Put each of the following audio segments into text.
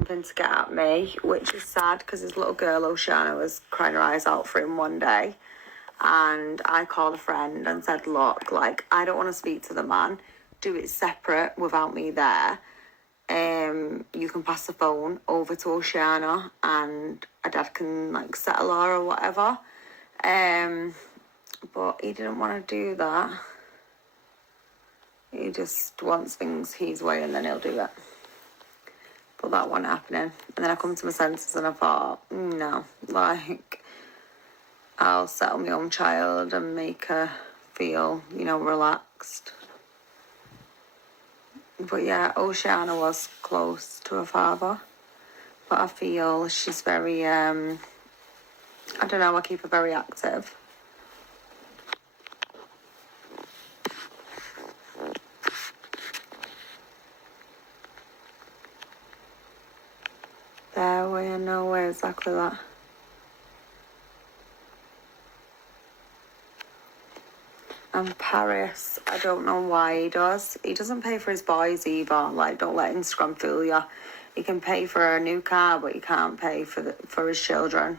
something to get at me, which is sad because his little girl, Oceana, was crying her eyes out for him one day. And I called a friend and said, look, like, I don't want to speak to the man. Do it separate without me there. You can pass the phone over to Oceana and a dad can, like, settle her or whatever. But he didn't want to do that. He just wants things his way and then he'll do it. But that wasn't happening. And then I come to my senses and I thought, no, like, I'll settle my own child and make her feel, you know, relaxed. But yeah, Oceana was close to her father. But I feel she's very, I don't know, I keep her very active. There, we know where exactly that. And Paris, I don't know why he does. He doesn't pay for his boys either. Like, don't let Instagram fool you. He can pay for a new car, but he can't pay for his children.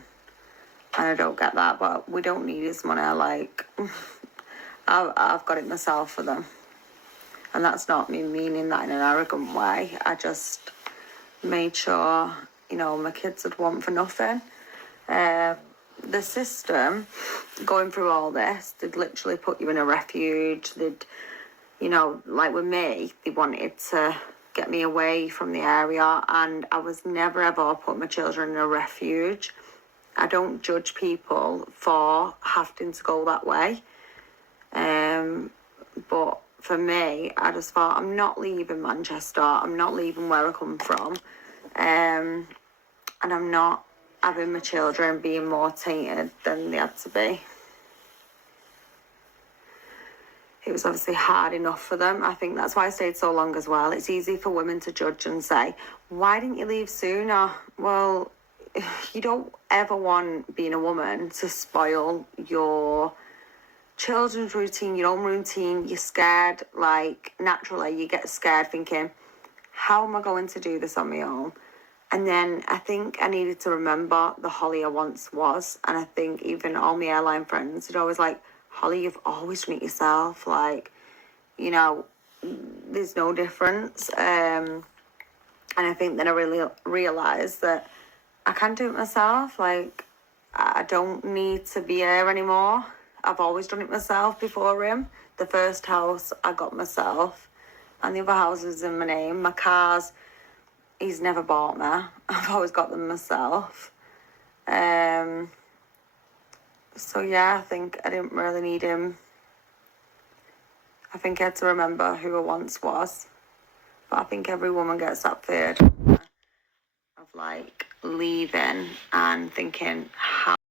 And I don't get that, but we don't need his money. Like, I've got it myself for them. And that's not me meaning that in an arrogant way. I just made sure, you know, my kids would want for nothing. The system, going through all this, they'd literally put you in a refuge. They'd, you know, like with me, they wanted to get me away from the area, and I was never ever put my children in a refuge. I don't judge people for having to go that way. But for me, I just thought, I'm not leaving Manchester. I'm not leaving where I come from. And I'm not having my children being more tainted than they had to be. It was obviously hard enough for them. I think that's why I stayed so long as well. It's easy for women to judge and say, why didn't you leave sooner? Well, you don't ever want, being a woman, to spoil your children's routine, your own routine. You're scared, like, naturally you get scared thinking, how am I going to do this on my own? And then I think I needed to remember the Holly I once was. And I think even all my airline friends had always like, Holly, you've always done it yourself. Like, you know, there's no difference. And I think then I really realised that I can do it myself. Like, I don't need to be here anymore. I've always done it myself before him. The first house I got myself, and the other houses in my name. My cars, he's never bought me. I've always got them myself. So yeah, I think I didn't really need him. I think I had to remember who I once was. But I think every woman gets that fear of like leaving and thinking, how